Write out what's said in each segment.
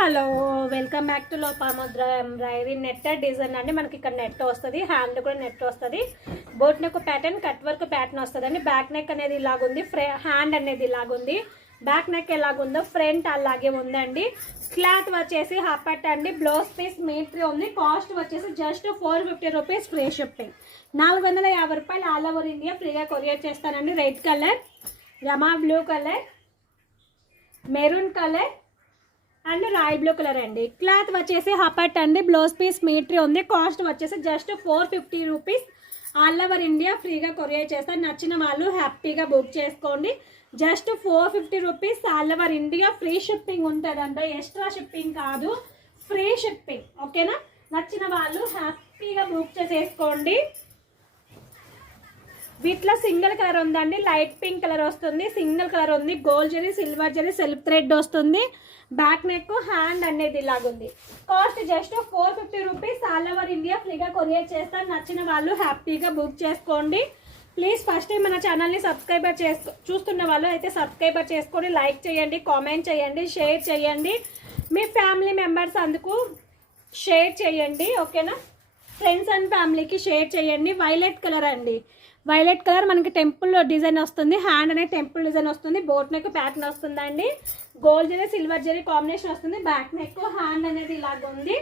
Hello welcome back to Lopamudra embroidery net design అండి. మనకి ఇక్కడ నెట్ వస్తుంది, హ్యాండ్ కూడా నెట్ వస్తుంది, boat neck pattern, cut work pattern వస్తుంది అండి. బ్యాక్ నెక్ అనేది ఇలాగుంది, హ్యాండ్ అనేది ఇలాగుంది, బ్యాక్ నెక్ ఎలాగుందో ఫ్రంట్ అలాగే ఉందండి. క్లాత్ వచ్చేసి హాఫ్ అండి. బ్లౌజ్ పీస్ మీటర్ ఉంది. కాస్ట్ వచ్చేసి జస్ట్ 450 రూపీస్, ఫ్రీ షిప్పింగ్. 450 రూపాయలు ఆల్ ఓవర్ ఇండియా ఫ్రీగా కొరియర్ చేస్తానండి. Red colour, Rama blue colour, maroon colour and royal blue colour అండి. క్లాత్ వచ్చేసి హాఫ్ అండి. బ్లౌజ్ పీస్ మీటర్ ఉంది. కాస్ట్ వచ్చేసి just 450 rupees, all over India ఫ్రీగా కొరియర్ చేస్తాను. నచ్చిన వాళ్ళు హ్యాపీగా బుక్ చేసుకోండి. Just 450 rupees, all over India free shipping ఉంటుందంట. ఎక్స్ట్రా షిప్పింగ్ కాదు, ఫ్రీ షిప్పింగ్. ఓకేనా? నచ్చిన వాళ్ళు హ్యాపీగా బుక్ చేసేసుకోండి. వీటిలో సింగిల్ కలర్ ఉందండి, లైట్ పింక్ కలర్ వస్తుంది, సింగిల్ కలర్ ఉంది, gold zari, silver zari, self thread వస్తుంది. బ్యాక్ నెక్, హ్యాండ్ అనేది ఇలాగుంది. Cost just 450 rupees, all over India ఫ్రీగా కొరియర్ చేస్తాను. నచ్చిన వాళ్ళు హ్యాపీగా బుక్ చేసుకోండి. ప్లీజ్ ఫస్ట్ టైం మన ఛానల్ని చూస్తున్న వాళ్ళు అయితే సబ్స్క్రైబర్ చేసుకొని లైక్ చేయండి, కామెంట్ చేయండి, షేర్ చేయండి. మీ ఫ్యామిలీ మెంబర్స్ అందుకు షేర్ చేయండి. ఓకేనా? ఫ్రెండ్స్ అండ్ ఫ్యామిలీకి షేర్ చేయండి. వైలెట్ కలర్ అండి. వైలెట్ కలర్ మనకి టెంపుల్ డిజైన్ వస్తుంది, హ్యాండ్ అనేది టెంపుల్ డిజైన్ వస్తుంది, బోట్ నెక్ ప్యాటర్న్ వస్తుందండి. Gold zari, silver zari combination వస్తుంది. బ్యాక్ నెక్, హ్యాండ్ అనేది ఇలాగ ఉంది.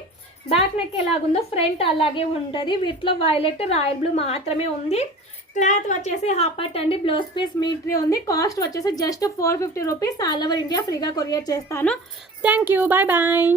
బ్యాక్ నెక్ ఎలాగుందో ఫ్రంట్ అలాగే ఉంటుంది. వీటిలో వైలెట్, రాయల్ బ్లూ మాత్రమే ఉంది. క్లాత్ వచ్చేసి హాఫ్ అండి. బ్లౌజ్ పీస్ మీటర్ ఉంది. కాస్ట్ వచ్చేసి just 450 rupees, all over India ఫ్రీగా కొరియర్ చేస్తాను. Thank you, bye bye.